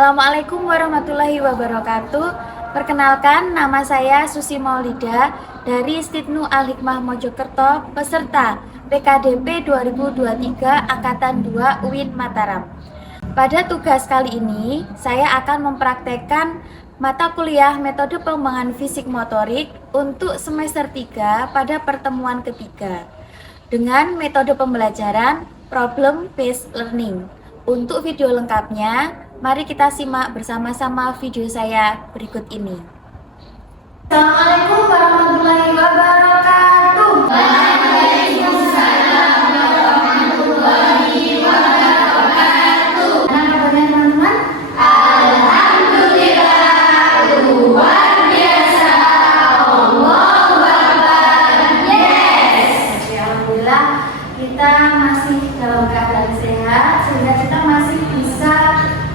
Assalamualaikum warahmatullahi wabarakatuh. Perkenalkan, nama saya Susi Maulida dari Stibnu Al-Hikmah Mojokerto, peserta PKDP 2023 Angkatan 2 UIN Mataram. Pada tugas kali ini, saya akan mempraktekkan mata kuliah metode pengembangan fisik motorik untuk semester 3 pada pertemuan ketiga dengan metode pembelajaran problem based learning. Untuk video lengkapnya, mari kita simak bersama-sama video saya berikut ini. Assalamualaikum warahmatullahi wabarakatuh. Waalaikumsalam warahmatullahi wabarakatuh. Gimana kabarnya teman-teman? Alhamdulillah, luar biasa. Allahu Akbar. Yes. Alhamdulillah kita masih dalam keadaan sehat sehingga kita masih bisa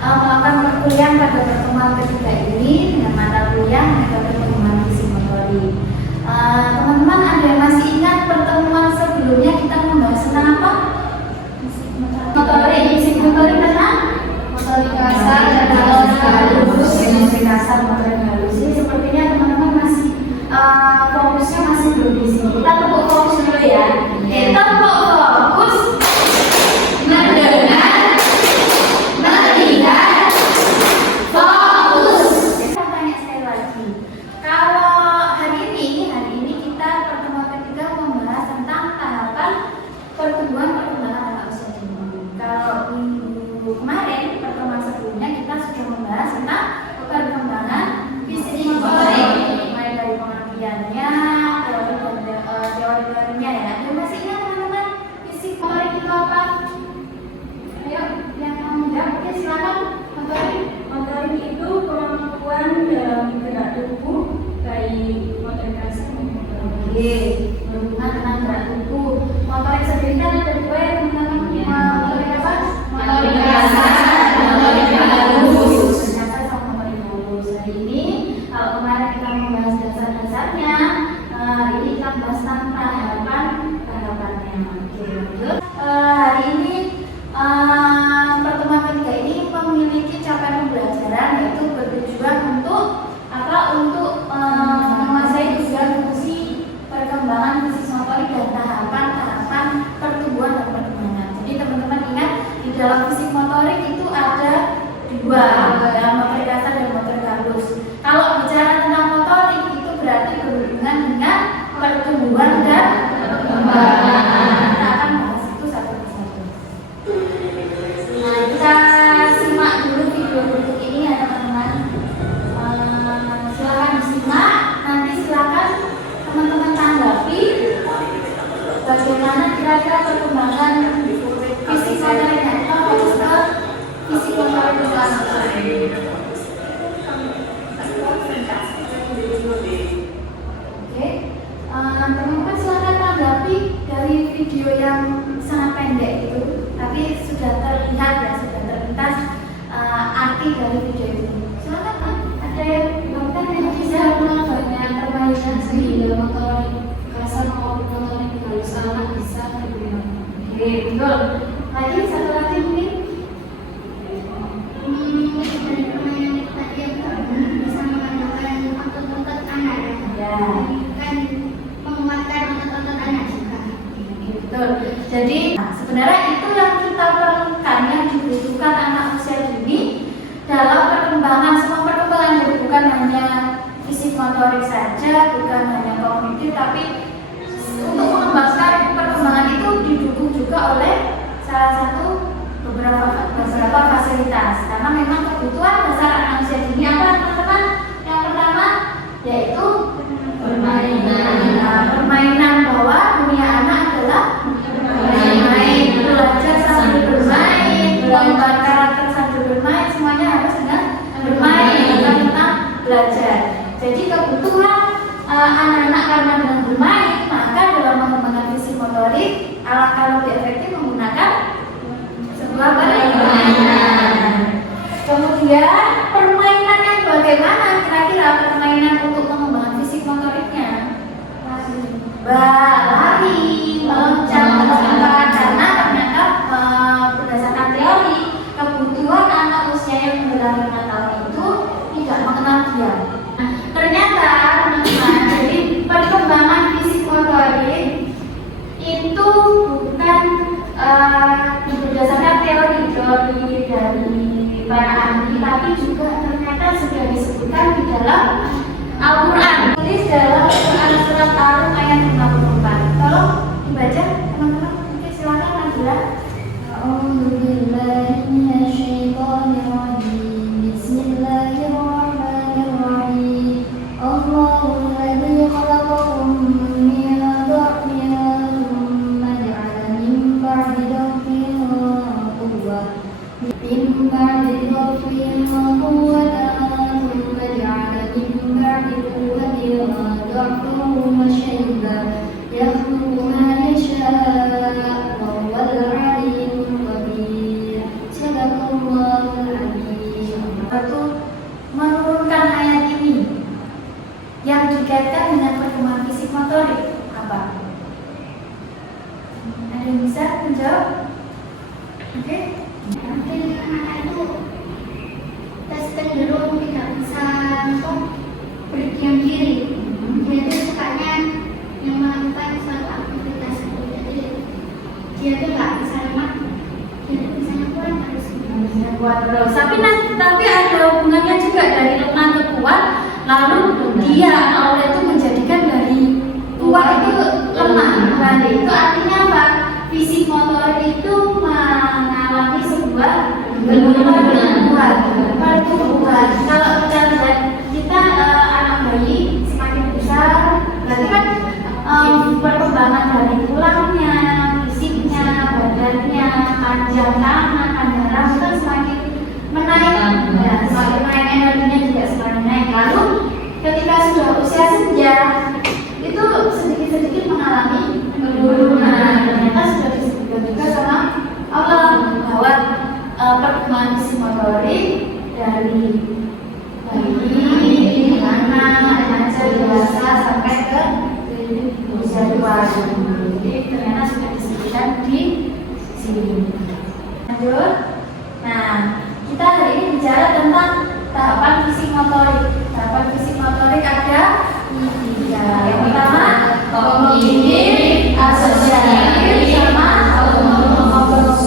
melakukan perkuliahan pada pertemuan ketiga ini dengan mata kuliah metode pengembangan fisik motorik. Teman-teman ada yang masih ingat pertemuan sebelumnya kita membahas tentang apa? Motorik, fisik motorik tentang motorik kasar dan motorik halus. Motorik kasar, motorik halus. Ini sepertinya teman-teman masih fokusnya masih belum di sini. Kita tepuk fokus dulu ya. Kita tepuk fokus. Kemarin pertemuan sebelumnya kita sudah membahas tentang perkembangan fisik motorik, mulai dari pengertiannya, teori-teorinya ya. Ada masih ingat teman-teman fisik motorik itu apa? Ayo, yang mau menjawab, oke silakan. Motorik itu kemampuan dalam gerak tubuh, baik motorik kasar maupun motorik halus. Oke, berhubungan dengan gerak tubuh. Motorik sendiri kan ada dua ya teman-teman. Motorik apa? Motorik kasar dan motorik halus. Kasar sama motorik halus. Hari ini kalau kemarin kita membahas dasar-dasarnya, hari ini kita bahas tentang tahapan-tahapannya. Oke, lanjut. Hari ini pertemuan ketiga ini memiliki capaian pembelajaran yaitu bertujuan untuk apa? Untuk menguasai tujuan fungsi perkembangan fisik motorik dan tahapan-tahapan pertumbuhan dan perkembangan. Jadi teman-teman ingat di dalam fisik motorik itu ada dua, ya, motorik kasar dan motorik halus. Kalau bicara tentang motorik itu berarti berhubungan dengan pertumbuhan dan perkembangan. Kita akan bahas itu satu persatu. Nah, kita simak dulu video berikut ini ya teman-teman. Silakan disimak. Nanti silakan teman-teman tanggapi bagaimana kira-kira perkembangan fisik motoriknya. Kita fokus ke fisik motorik dulu. Oke, teman-teman silakan tanggapi dari video yang sangat pendek itu, tapi sudah terlihat ya, sudah terlintas arti dari video itu. Silakan, ada yang bisa menggambarkan permainan sehingga motorik kasar maupun motorik halus anak bisa terlihat. Oke, betul. Lagi satu lagi mungkin. Dari permainan tadi yang bisa mengandalkan otot-otot anak Ya. kan menguatkan otot-otot anak juga. Betul. Jadi sebenarnya itu yang kita perlukan, yang dibutuhkan anak usia dini dalam perkembangan, semua perkembangan. Jadi bukan hanya fisik motorik saja, bukan hanya kognitif, tapi untuk mengembangkan perkembangan itu didukung juga oleh salah satu beberapa fasilitas. Karena memang kebutuhan dasar anak usia dini apa teman-teman? Yang pertama yaitu permainan. Nah, permainan bahwa dunia anak adalah bermain, belajar sambil bermain, mengembangkan karakter sambil bermain, semuanya harus dengan bermain, bukan tentang belajar. Jadi kebutuhan anak-anak karena dengan bermain, maka dalam mengembangkan fisik motorik alangkah lebih efektif menggunakan sebuah permainan. Kemudian permainan yang bagaimana? Kira-kira permainan untuk mengembangkan fisik motoriknya? Lari, meloncat, melompat. Karena ternyata berdasarkan teori kebutuhan anak usia yang berlari berdasarkan teori dari para ahli, tapi juga ternyata sudah disebutkan di dalam Al-Quran. Tulis dalam Quran surat Al-Rum ayat 54. Tolong dibaca teman-teman. Oke, silakan Najla. A'udzubillahi minasyaitonirrajim. Bismillahirrahmanirrahim. Allahul ladzi khalaqakum min dha'fin thumma ja'ala min ba'di dha'fin quwwah. Min ba'di dha'fin quwwatan thumma ja'ala min ba'di quwwatin dha'fan wa shayban yakhluqu ma yasha'. Wal 'alimul khabir. Sadaqallahul 'azim. Itu menurunkan ayat ini yang dikaitkan dengan perkembangan fisik motorik apa? Ada yang bisa menjawab? Oke. Mungkin anak itu cenderung tidak bisa berdiam diri. Dia itu sukanya yang melakukan suatu aktivitas itu. Jadi dia itu nggak bisa lemak, dia itu misalnya kurang harus Kuat terus. Tapi ada hubungannya juga dari lemah ke kuat. Lalu dia Allah itu menjadikan dari kuat itu lemah kembali. Itu artinya apa? Fisik motorik itu mengalami sebuah pertumbuhan. Kalau kita lihat anak bayi semakin besar, berarti kan perkembangan dari tulangnya, fisiknya, badannya, panjang tangan, panjang rambut kan semakin menaik, ya, semakin naik, energinya juga semakin naik. Lalu ketika sudah usia senja, itu sedikit-sedikit mengalami penurunan. Ternyata sudah disebutkan juga sama Allah bahwa perkembangan fisik motorik dari bayi, anak, remaja, dewasa sampai ke usia tua. Jadi ternyata sudah disebutkan di sini. Lanjut. Nah, kita hari ini bicara tentang tahapan fisik motorik. Tahapan fisik motorik ada tiga. Yang pertama kognitif, asosiatif, sama autonomus.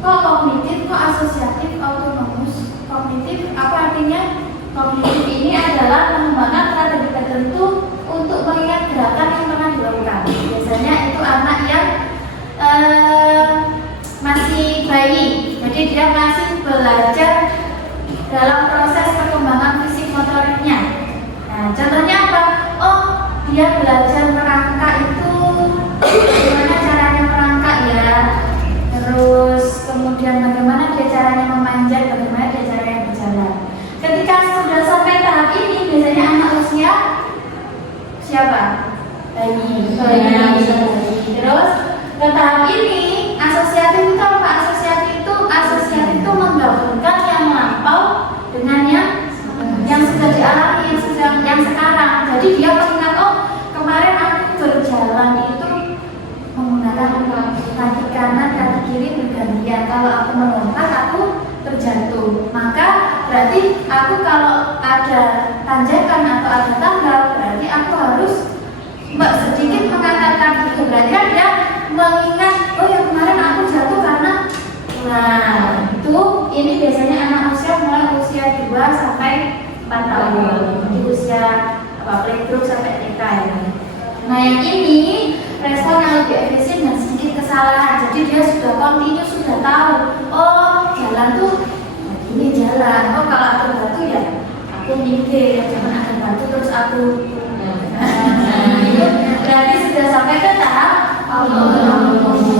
Kok kognitif, kok asosiatif, autonomus? Kognitif apa artinya? Kognitif ini adalah pengembangan strategi tertentu untuk mengingat gerakan yang pernah dilakukan. Biasanya itu anak yang masih bayi, jadi dia masih belajar dalam proses perkembangan fisik motoriknya. Nah, contohnya apa? Oh, dia belajar merangkak itu bagaimana caranya merangkak ya. Terus kemudian bagaimana dia caranya memanjat, bagaimana dia caranya berjalan. Ketika sudah sampai tahap ini, biasanya anak usia siapa? Bayi. Terus ke tahap ini asosiatif itu apa? Asosiatif itu menggabungkan yang melampau dengan yang sudah dialami, yang sekarang. Jadi dia mengingat, oh kemarin aku berjalan itu menggunakan kaki kanan, kaki kiri bergantian. Kalau aku melompat, aku terjatuh. Maka berarti aku kalau ada tanjakan atau ada tangga, berarti aku harus sedikit mengangkat kaki itu. Berarti kan dia mengingat, oh ya kemarin aku jatuh karena. Nah, ini biasanya anak mulai usia 2 sampai 4 tahun. Di usia playgroup sampai TK ya. Nah, yang ini respon yang lebih efisien dan sedikit kesalahan. Jadi dia sudah kontinu, sudah tahu. Oh, jalan tuh ini jalan. Oh, kalau ada batu ya aku mikir, jangan ada batu terus aku. Itu berarti sudah sampai ke tahap autonomus.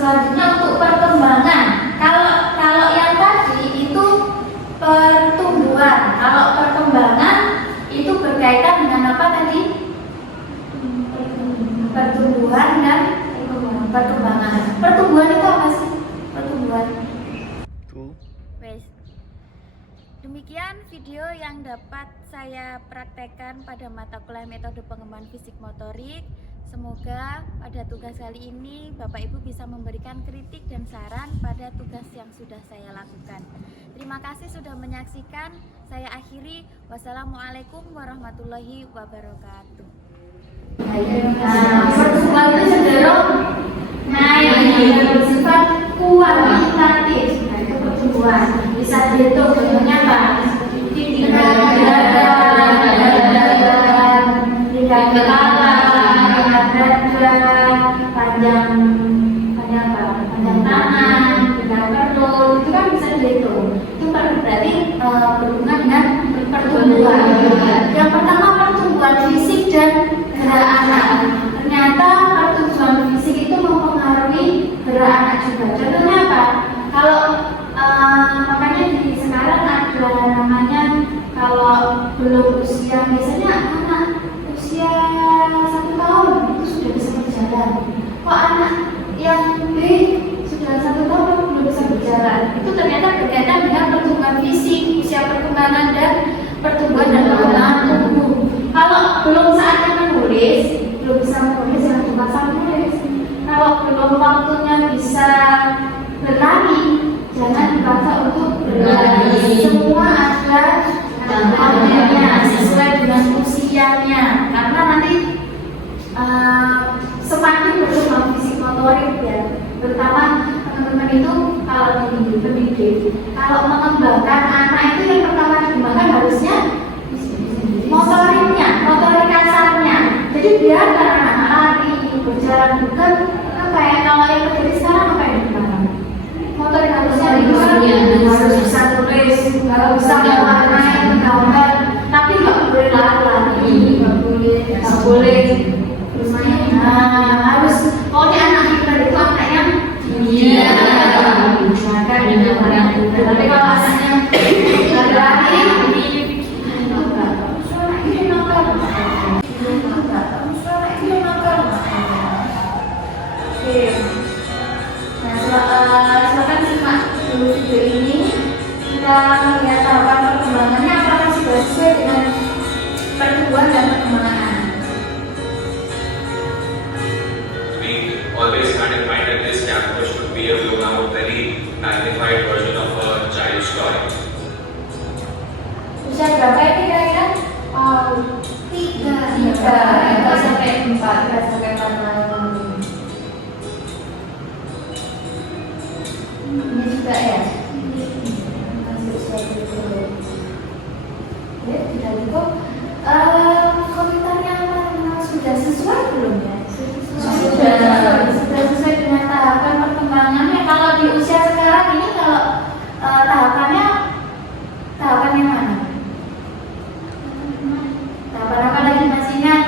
Selanjutnya untuk perkembangan. Kalau yang tadi itu pertumbuhan. Kalau perkembangan itu berkaitan dengan apa tadi? Pertumbuhan dan perkembangan. Pertumbuhan itu apa sih? Pertumbuhan. Demikian video yang dapat saya praktekkan pada mata kuliah metode pengembangan fisik motorik. Semoga pada tugas kali ini Bapak Ibu bisa memberikan kritik dan saran pada tugas yang sudah saya lakukan. Terima kasih sudah menyaksikan. Saya akhiri. Wassalamualaikum warahmatullahi wabarakatuh. Nah, pertumbuhan itu cenderung naik, bersifat kuantitatif. Nah, itu pertumbuhan. Bisa dihitung bentuknya apa? Tingkat kepala, dada, panjang tangan, tingkat perut, itu kan bisa dihitung. Itu berarti berhubungan dengan pertumbuhan. Yang pertama pertumbuhan fisik dan gerak anak. Ternyata pertumbuhan fisik itu mempengaruhi gerak anak juga. Contohnya apa? Kalau makanya di sekarang ada namanya kalau belum usia, biasanya anak usia 1 tahun itu sudah bisa berjalan. Kok anak yang B sudah 1 tahun belum bisa berjalan? Itu ternyata berkaitan dengan pertumbuhan fisik, usia perkembangan dan pertumbuhan dan perkembangan tubuh. Kalau belum saatnya menulis, belum bisa menulis, jangan dipaksa menulis. Kalau belum waktunya bisa berlari, jangan dipaksa untuk berlari. Semua ada waktunya sesuai dengan usianya, karena nanti semakin berkembang fisik motorik ya. Terutama teman-teman itu kalau pendidik, kalau mengembangkan anak itu yang pertama dikembangkan harusnya motoriknya, motorik kasarnya. Jadi biar anak lari, berjalan juga kayak kalau yang terjadi sekarang apa yang dikembangkan? Motorik harusnya harus bisa tulis, bisa mewarnai, menggambar, tapi nggak boleh lari, nggak boleh terus main. Harus pokoknya anak kita itu anak yang makan dengan orang tua. Tapi kalau anaknya lari, silakan simak dulu video ini. Kita lihat tahapan perkembangannya apakah sudah sesuai dengan pertumbuhan dan perkembangan anak. We always had in mind that this camper should be a blown out, very magnified version of a child's toy. Usia berapa ini kira-kira? 3 sampai 4 tahun. Ini juga ya. Masuk usia itu. Ya, tidak cukup. Komentarnya sudah sesuai belum ya? Sudah sesuai dengan tahapan perkembangannya. Kalau di usia sekarang ini kalau tahapannya mana? Tahapan apa lagi masih ingat?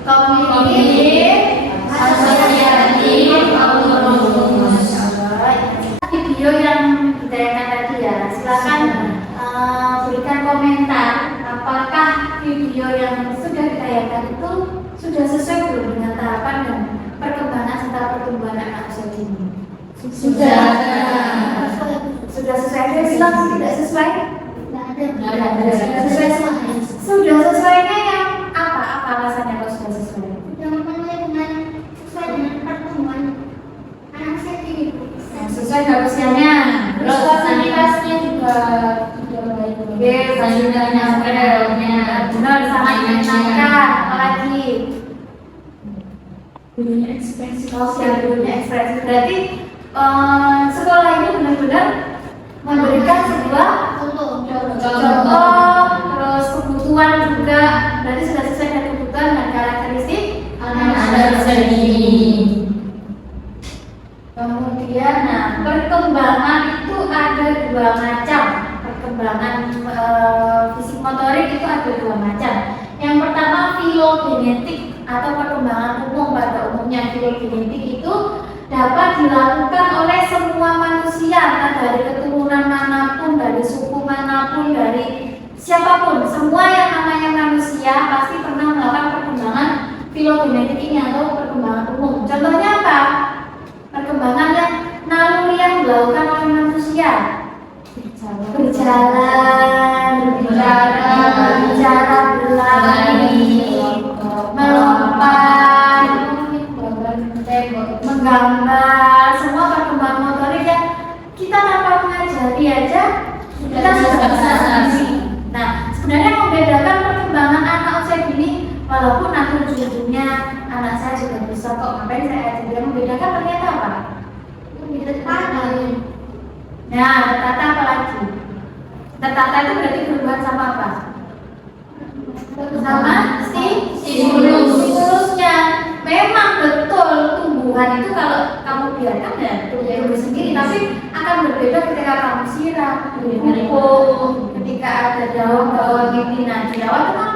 Kognitif, asosiatif, autonomus. Video yang ditayangkan tadi ya, silakan berikan komentar apakah video yang sudah ditayangkan itu sudah sesuai belum dengan tahapan dan perkembangan serta pertumbuhan anak usia dini. Sudah sesuai. Ada bilang tidak sesuai? Sudah sesuai semuanya. Sudah sesuainya yang apa alasannya kalau sudah sesuai? Yang memenuhi dengan sesuai dengan pertumbuhan anak usia dini. Sesuai dengan usianya. Terus fasilitasnya juga baik. Fasilitasnya benar, sangat menyenangkan. Apalagi dunia ekspresi. Dunia ekspresi. Berarti sekolah ini benar-benar memberikan sebuah contoh, terus kebutuhan juga. Berarti sudah sesuai dengan kebutuhan dan karakteristik anak usia dini. Kemudian, perkembangan itu ada 2 macam. Perkembangan fisik motorik itu ada 2 macam. Yang pertama filogenetik atau perkembangan umum. Pada umumnya filogenetik itu dapat dilakukan oleh semua manusia, entah dari keturunan manapun, dari suku manapun, dari siapapun. Semua yang namanya manusia pasti pernah melakukan perkembangan filogenetik ini atau perkembangan umum. Contohnya apa? Perkembangan yang naluri yang dilakukan oleh manusia, berjalan, berbicara, berlari, melompat, menggambar, semua perkembangan motorik yang kita tanpa mengajari aja kita sudah bisa sendiri. Nah, sebenarnya membedakan perkembangan anak usia dini, walaupun nanti ujung-ujungnya saya juga bisa kok, ngapain saya ajarin. Yang membedakan ternyata apa? Tertata. Nah, tertata apa lagi? Tertata itu berarti berhubungan sama apa? Sama stimulusnya. Memang betul tumbuhan itu kalau kamu biarkan ya tumbuh sendiri, tapi akan berbeda ketika kamu siram, pupuk, ketika ada daun-daun pimpinan dirawat itu kan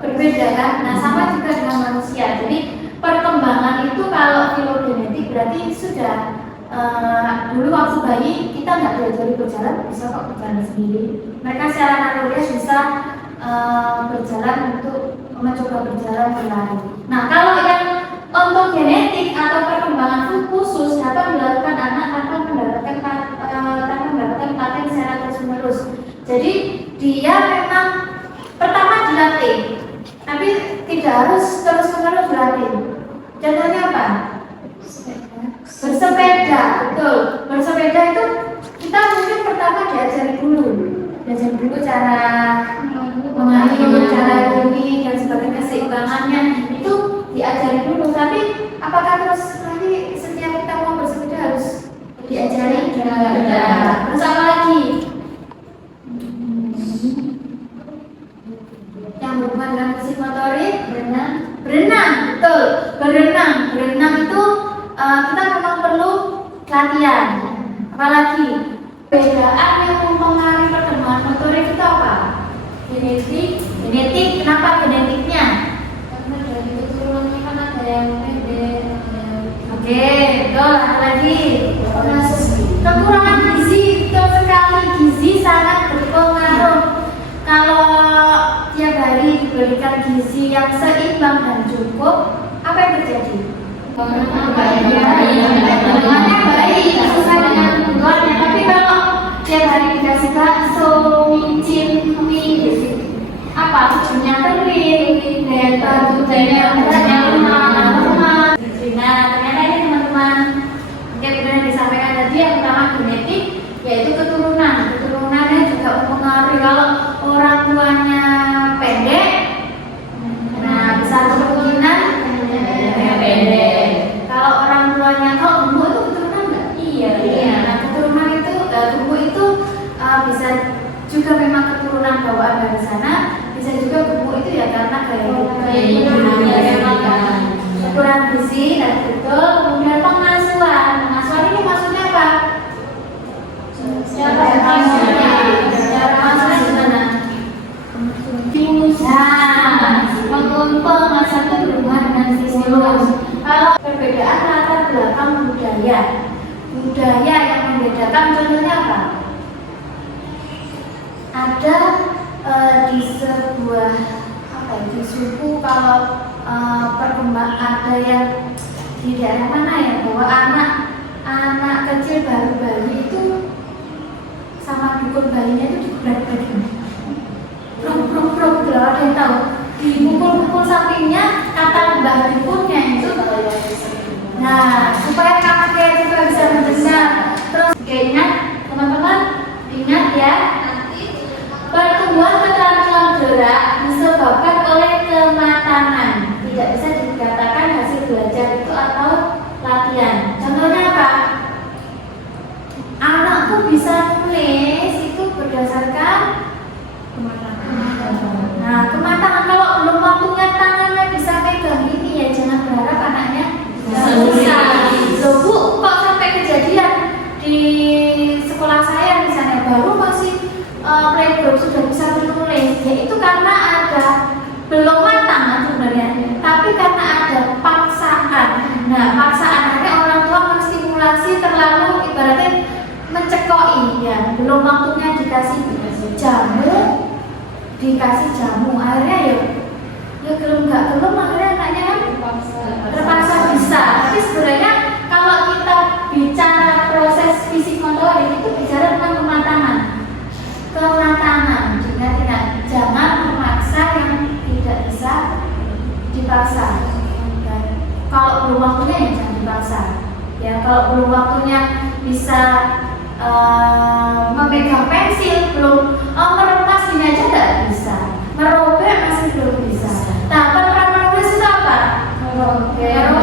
berbeda kan. Nah sama juga dengan manusia. Jadi perkembangan itu kalau filogenetik berarti sudah dulu waktu bayi kita nggak belajar berjalan, bisa kok berjalan sendiri. Mereka secara naluri bisa berjalan untuk mencoba berjalan berlari. Nah kalau yang ontogenetik atau perkembangan khusus dapat dilakukan anak tanpa mendapatkan paten secara terus-menerus. Jadi dia memang pertama dilatih, tapi tidak harus terus-menerus dilatih. Contohnya apa? Bersepeda, betul. Bersepeda itu kita mungkin pertama diajari dulu cara mengayuh, cara ini dan sebagainya, keseimbangannya itu diajari dulu. Tapi apakah terus nanti setiap kita mau bersepeda harus diajari? Tidak. Terus apa lagi? Yang berhubungan dengan fisik motorik, berenang, betul. Berenang itu kita memang perlu latihan. Apalagi perbedaan yang mempengaruhi perkembangan motorik itu apa? Genetik. Kenapa genetiknya? Karena dari keturunannya kan ada yang pendek. Oke, betul. Apa lagi? Kekurangan gizi, betul sekali. Gizi sangat berpengaruh. Kalau tiap hari diberikan gizi yang seimbang dan cukup, apa yang terjadi? Perkembangannya baik, sesuai dengan kebutuhannya. Tapi kalau tiap hari dikasih bakso, micin, mie, apa tujuannya kering, tujuannya rumah. Nah, ternyata ini teman-teman, yang benar disampaikan tadi yang pertama genetik, yaitu keturunan. Keturunannya juga mempengaruhi. Kalau orang tuanya pendek, nah besar kemungkinan pendek. Kalau orang tuanya gemuk itu keturunan nggak? Iya. Nah keturunan itu gemuk itu bisa juga memang keturunan bawaan dari sana, bisa juga gemuk itu ya karena kurang gizi dan betul. Kemudian pengasuhan ini maksudnya apa? Secara gimana? Mengumpul masa itu berhubungan dengan stimulus. Kalau perbedaan latar belakang budaya yang membedakan, contohnya apa? Ada di sebuah di suku, kalau perkembangan ada yang di daerah mana ya, bahwa anak kecil baru bayi itu sama dukun bayinya itu digerak-gerak, ada yang tahu, dipukul-pukul sampingnya, kata mbah dukunnya itu. Nah, supaya kakek juga bisa mendengar. Terus ingat teman-teman, ingat ya, pertumbuhan keterampilan gerak disebabkan oleh kematangan. Tidak bisa dikatakan hasil belajar itu atau latihan. Contohnya apa? Anakku bisa nulis itu berdasarkan kematangan. Nah, kematangan. Kalau belum waktunya tangannya bisa pegang ini ya jangan berharap anaknya bisa. Loh Bu, kok sampai kejadian di sekolah saya misalnya baru masih playgroup sudah bisa menulis, ya itu karena ada belum matang sebenarnya, tapi karena ada paksaan. Nah, paksaan akhirnya orang tua menstimulasi terlalu, ibaratnya mencekoi ya, belum waktunya dikasih jamu, akhirnya ya belum akhirnya anaknya kan terpaksa bisa. Tapi sebenarnya kalau kita bicara proses fisik motorik itu bicara tentang kematangan. Jangan memaksa yang tidak bisa dipaksa. Dan kalau belum waktunya ya jangan dipaksa. Ya kalau belum waktunya bisa memegang pensil, belum meremas ini aja tidak bisa, merobek masih belum bisa. Tahapan pra menulis itu apa? Merobek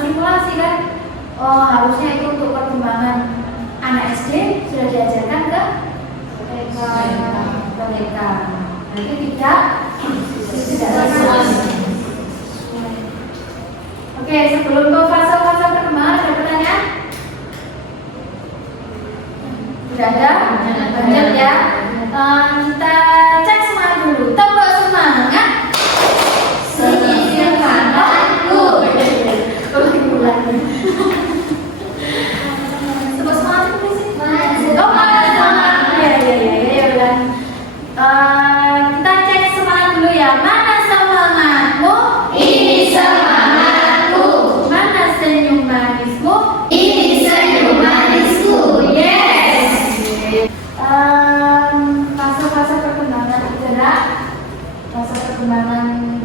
stimulasi kan. Oh, harusnya itu untuk perkembangan anak SD sudah diajarkan ke TK. Nanti tidak sesuai. Oke, sebelum ke fase-fase perkembangan ada pertanyaan? Tidak ada? Lanjut ya. Kita cek semangat dulu. Tepuk semangat. Semangatku. Tepuk semangat please. Oh, semangat. Ya. Kita cek semangat dulu ya. Mana semangatmu? Ini semangatku. Mana senyum manismu? Ini senyum manisku. Yes. Fase-fase perkembangan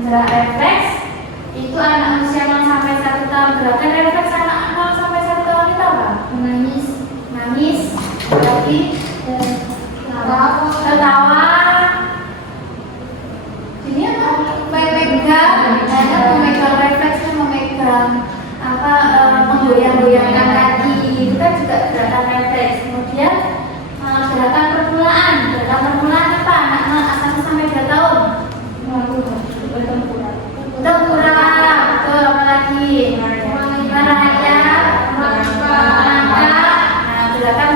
gerak, refleks itu anak usia 0 sampai 1 tahun. Gerakan refleks anak 0 sampai 1 tahun itu apa? Menangis, lagi, tertawa. Ini apa? Memegang refleks itu memegang apa? Menggoyang-goyangkan kaki itu kan juga gerakan refleks. Kemudian gerakan permulaan apa? Anak 1 sampai 2 tahun. Bertempura, betul, apa lagi? Merayap, melangkah. Nah, gerakan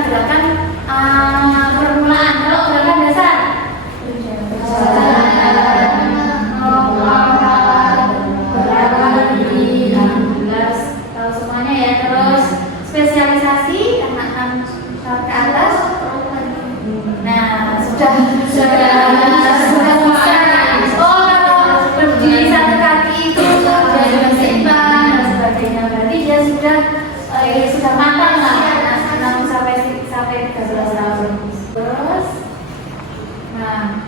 permulaan. Kalau gerakan dasar, tahu semuanya ya. Terus spesialisasi anak 6 tahun ke atas. Nah, sudah bisa. Oh, kalau berdiri 1 kaki itu sudah seimbang dan sebagainya. Berarti dia sudah matang lah. 6 sampai 13 tahun. Terus, nah,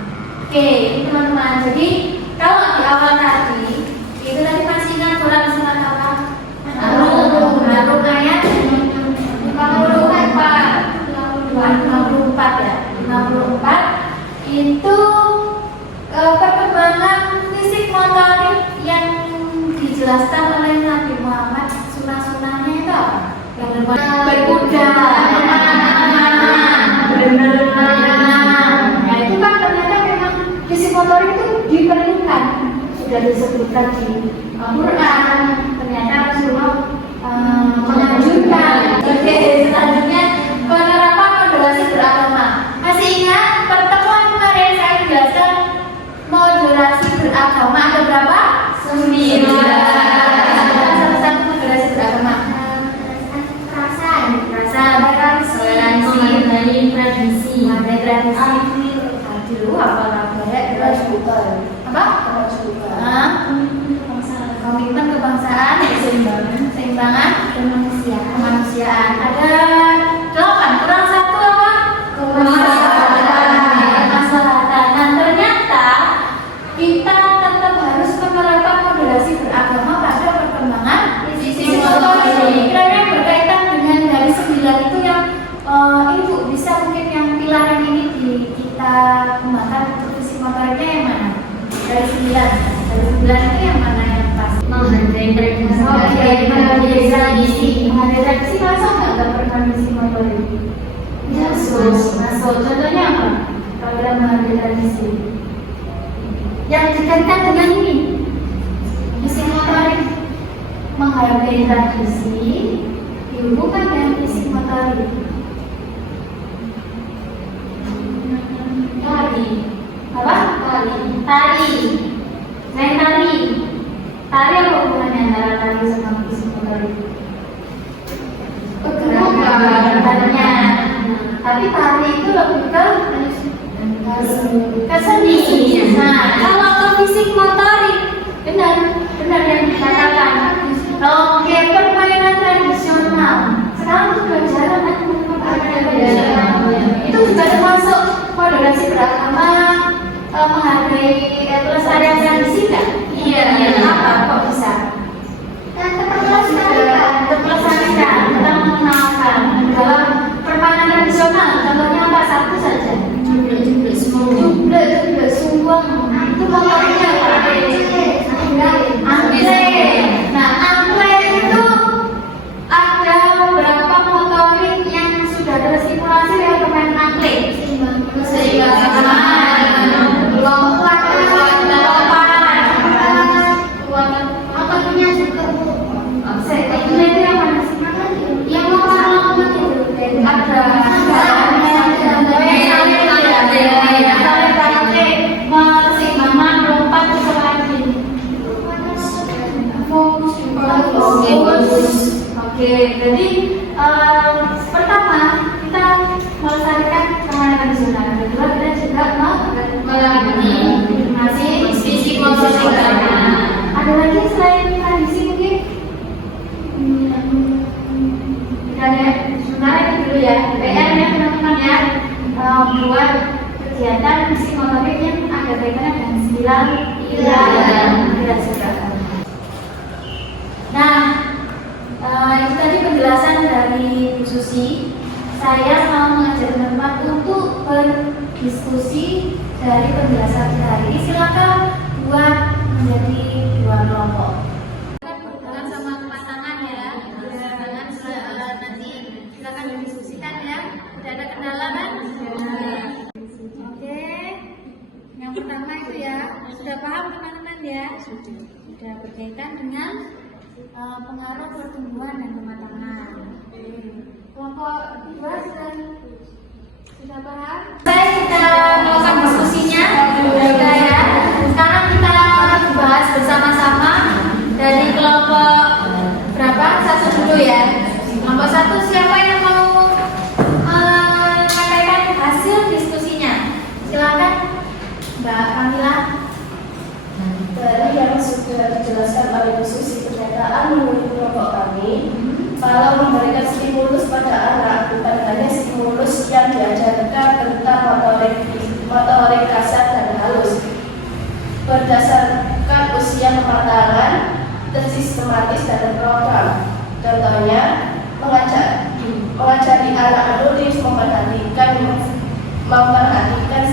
oke, ini teman-teman. Jadi kalau di awal tadi itu tadi masih ingat orang surat apa? Harum ayat 54 ya. 54 itu perkembangan fisik motorik yang dijelaskan oleh Nabi Muhammad. Sunah-sunahnya itu apa? Berkuda, berenang. Nah itu kan ternyata memang fisik motorik itu diperlukan. Sudah disebutkan di Al-Quran. Ternyata Rasulullah menganjurkan. Oke, selanjutnya penerapan moderasi beragama. Masih ingat pertemuan kemarin saya jelaskan moderasi beragama ada berapa? 9. Salah satu moderasi beragama. Toleransi, tradisi. Dulu apa namanya? Apa? Komitmen kebangsaan, keseimbangan, kemanusiaan. Ada 8 kurang 1 apa? Kemaslahatan. Nah ternyata kita tetap harus menerapkan moderasi beragama pada perkembangan fisik motorik. Kira-kira berkaitan dengan dari 9 itu yang ibu bisa mungkin yang pilar ini kita kembangkan untuk fisik motoriknya yang mana? Dari 9 itu yang mana yang pas? Menghargai tradisi. Menghargai tradisi masa nggak pernah fisik motorik? Masuk. Contohnya apa? Kalau kita menghargai tradisi yang dikaitkan dengan ini fisik motorik, menghargai tradisi dihubungkan dengan fisik motorik. Tari. Main tari. Tari apa hubungannya antara tari sama fisik motorik? Tarinya. Tapi tari itu lebih ke seni. Nah, kalau ke fisik motorik, benar yang dikatakan. Oke, permainan tradisional. Sekarang sudah jarang kan permainan tradisional. Itu juga termasuk moderasi beragama, menghargai pelestarian tradisi kan? Iya. Apa? Kok bisa? Terpelestarikan, kita mengenalkan dalam permainan tradisional. Contohnya apa? Satu saja. Jumlah, sumbang. Itu motoriknya apa? Angklung. Nah, angklung itu bagus. Oke, jadi pertama kita melestarikan kemana tradisional. Kedua kita juga melatih fisik motorik. Ada lagi selain tradisi mungkin? Ya, sebentar itu dulu ya. PR ya teman-teman ya, buat kegiatan fisik motorik yang ada kaitannya dengan 9 tidak sudah. Nah, itu tadi penjelasan dari Bu Susi. Saya mau mengajak teman-teman untuk berdiskusi dari penjelasan kita hari ini. Silakan buat menjadi 2 kelompok. Jangan sama pasangan ya. Jangan nanti silakan didiskusikan ya. Udah ada kendala kan? Oke. Yang pertama itu ya, sudah paham teman-teman ya? Sudah berkaitan dengan pengaruh pertumbuhan dan kematangan. Kelompok 2 sudah paham? Kita melakukan diskusinya juga ya. Sekarang kita bahas bersama-sama dari kelompok berapa? 1 dulu ya. Kelompok 1 siapa yang mau menyampaikan hasil diskusinya? Silakan Mbak Kamila. Dari yang sudah dijelaskan oleh Bu Susi, pernyataan menurut kelompok kami, kalau memberikan stimulus pada anak bukan hanya stimulus yang diajarkan tentang motorik kasar dan halus, berdasarkan usia kematangan, tersistematis dan terprogram. Contohnya, mengajari anak menulis, memperhatikan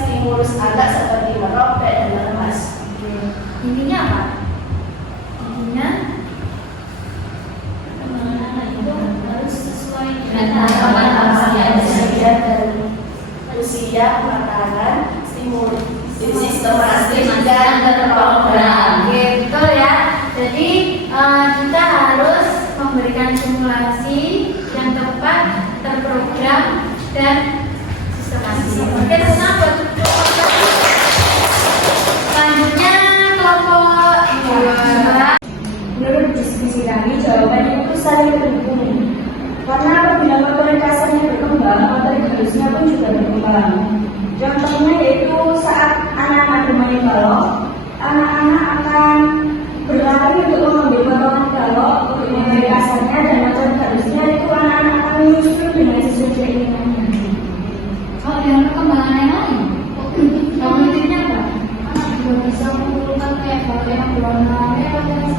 stimulus anak seperti meropek dan mengemas. Intinya apa? Intinya anak itu harus sesuai dengan usia kematangan, stimulus sistematis dan terprogram. Oke, betul ya. Jadi kita harus memberikan simulasi yang tepat, terprogram dan sistematis. Oke, senang buat selanjutnya kelompok 2. Menurut diskusi kami, jawabannya itu saling terhubung. Karena apabila motorik kasarnya berkembang, motorik halusnya pun juga berkembang. Contohnya yaitu saat anak-anak bermain balok, anak-anak akan berlari untuk mengambil potongan balok untuk motorik kasarnya, dan motorik halusnya itu anak-anak akan menyusul dengan sesuai keinginannya. Oh, yang perkembangan yang lain? Yang pentingnya apa? Anak juga bisa mengumpulkan kayak kalau yang berwarna merah dan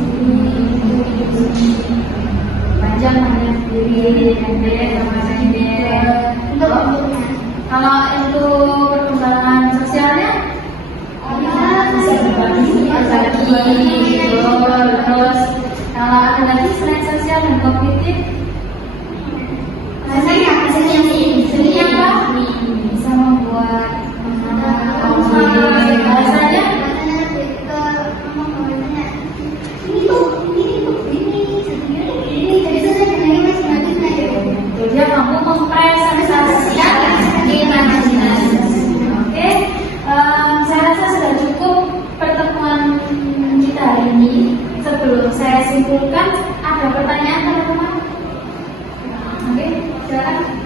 panjang namanya sendiri, pendek sama pendek. Untuk kalau untuk perkembangan sosialnya, Bisa berbagi, terus kalau ada lagi selain sosial dan kognitif, hasilnya apa? Bisa membuat bahasanya dia mampu mempresentasikan imajinasi. Oke, saya rasa sudah cukup pertemuan kita hari ini. Sebelum saya simpulkan, ada pertanyaan teman-teman? Oke, silakan.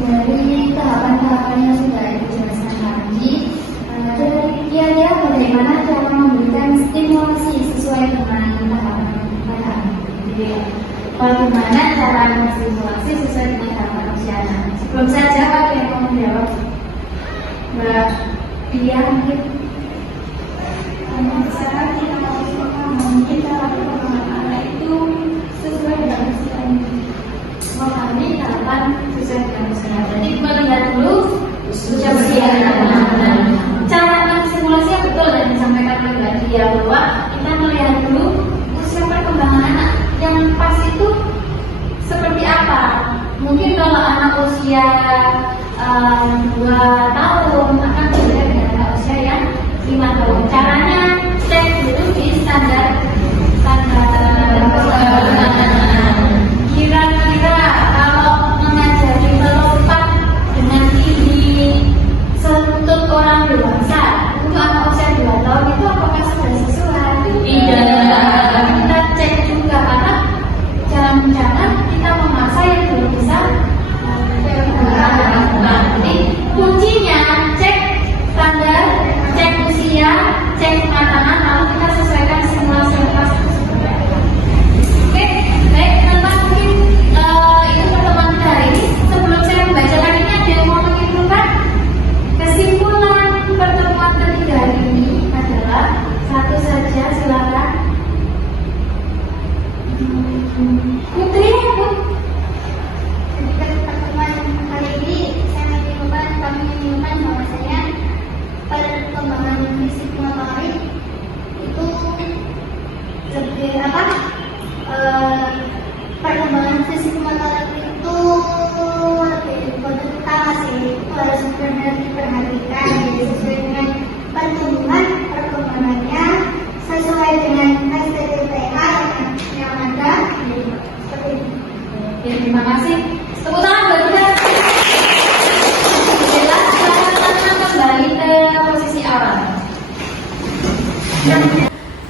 Dari tahapan-tahapan yang sudah dijelaskan tadi, dari ya bagaimana cara memberikan stimulasi sesuai dengan tahapan. Jadi, bagaimana cara menstimulasi sesuai dengan tahapan usia anak? Sebelum saya jawab, yang mau menjawab Mbak Dia mungkin. cara kita mungkin cara perkembangan anak itu sesuai dengan usianya. Memahami tahapan sesuai dengan usia. Jadi melihat dulu usia anak. Cara menstimulasi yang betul yang disampaikan oleh Mbak Dia, bahwa kita melihat dulu usia perkembangan anak yang pas itu seperti apa. Mungkin kalau anak usia 2 tahun akan berbeda dengan anak usia yang 5 tahun. Caranya cek dulu di standar kira-kira kalau mengajari melompat dengan tinggi sentut orang dewasa untuk anak usia 2 tahun itu apakah sudah sesuai? Tidak. Kita cek Putri, Ketika pertemuan kali ini saya kami menemukan bahwasanya perkembangan fisik motorik itu lebih perkembangan fisik motorik itu lebih utama sih, itu harus benar diperhatikan jadi sesuai dengan perkembangannya sesuai dengan STTPK yang ada seperti itu. ya, terima kasih. Tepuk tangan buat kita. Silakan kembali ke posisi awal.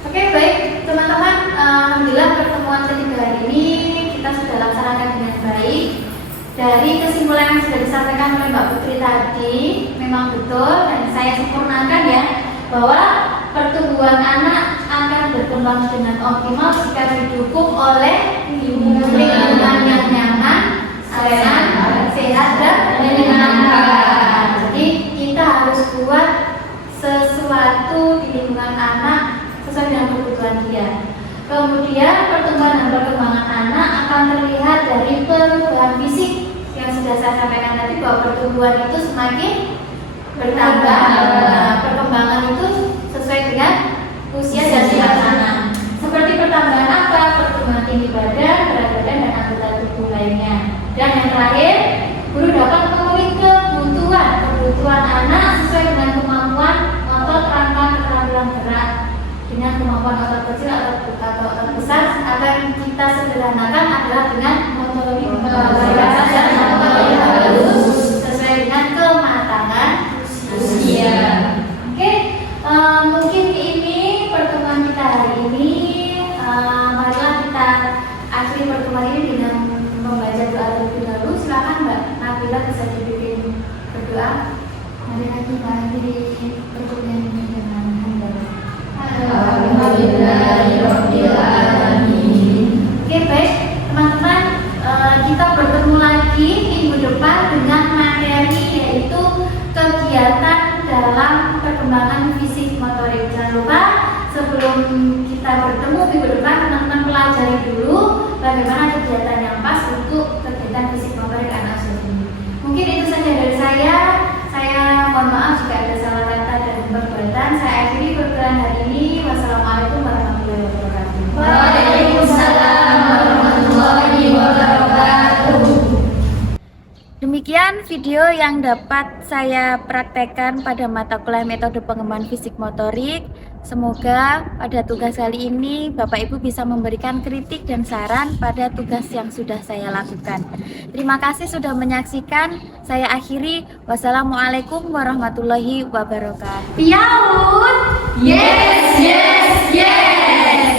Oke, baik teman-teman. Alhamdulillah pertemuan ketiga hari ini kita sudah laksanakan dengan baik. Dari kesimpulan yang sudah disampaikan oleh Mbak Putri tadi, memang betul dan saya sempurnakan ya, bahwa pertumbuhan anak akan berkembang dengan optimal jika didukung oleh lingkungan yang nyaman, aman, sehat dan menyenangkan. Jadi kita harus buat sesuatu di lingkungan anak sesuai dengan kebutuhan dia. Kemudian pertumbuhan dan perkembangan anak akan terlihat dari perubahan fisik yang sudah saya sampaikan tadi, bahwa pertumbuhan itu semakin bertambah. Perkembangan itu sesuai dengan usia dan sifat anak. Seperti pertambahan apa? Pertumbuhan tinggi badan, berat badan dan anggota tubuh lainnya. Dan yang terakhir, guru dapat memenuhi kebutuhan anak sesuai dengan kemampuan otot rangka keterampilan gerak. Dengan kemampuan otot kecil atau otot besar akan kita sederhanakan adalah dengan motorik dan motorik halus sesuai dengan kematangan usia. Oke, mungkin ini pertemuan kita hari ini. Marilah kita akhiri pertemuan ini dengan membaca doa terlebih dahulu. Silakan Mbak Nabila bisa dipimpin berdoa. Marilah kita akhiri pertemuan ini dengan Oke, baik teman-teman, kita bertemu lagi minggu depan dengan materi yaitu kegiatan dalam perkembangan fisik motorik. Jangan lupa sebelum kita bertemu minggu depan, teman-teman pelajari dulu bagaimana kegiatan yang pas untuk kegiatan fisik motorik anak usia dini. Mungkin itu saja dari saya. Saya mohon maaf jika ada salah kata dan perbuatan. Saya akhiri pertemuan hari ini. Wassalamualaikum warahmatullahi wabarakatuh. Waalaikumsalam warahmatullahi wabarakatuh. Demikian video yang dapat saya praktekkan pada mata kuliah metode pengembangan fisik motorik. Semoga pada tugas kali ini Bapak Ibu bisa memberikan kritik dan saran pada tugas yang sudah saya lakukan. Terima kasih sudah menyaksikan. Saya akhiri. Wassalamualaikum warahmatullahi wabarakatuh. Piaut! Yes, yes, yes!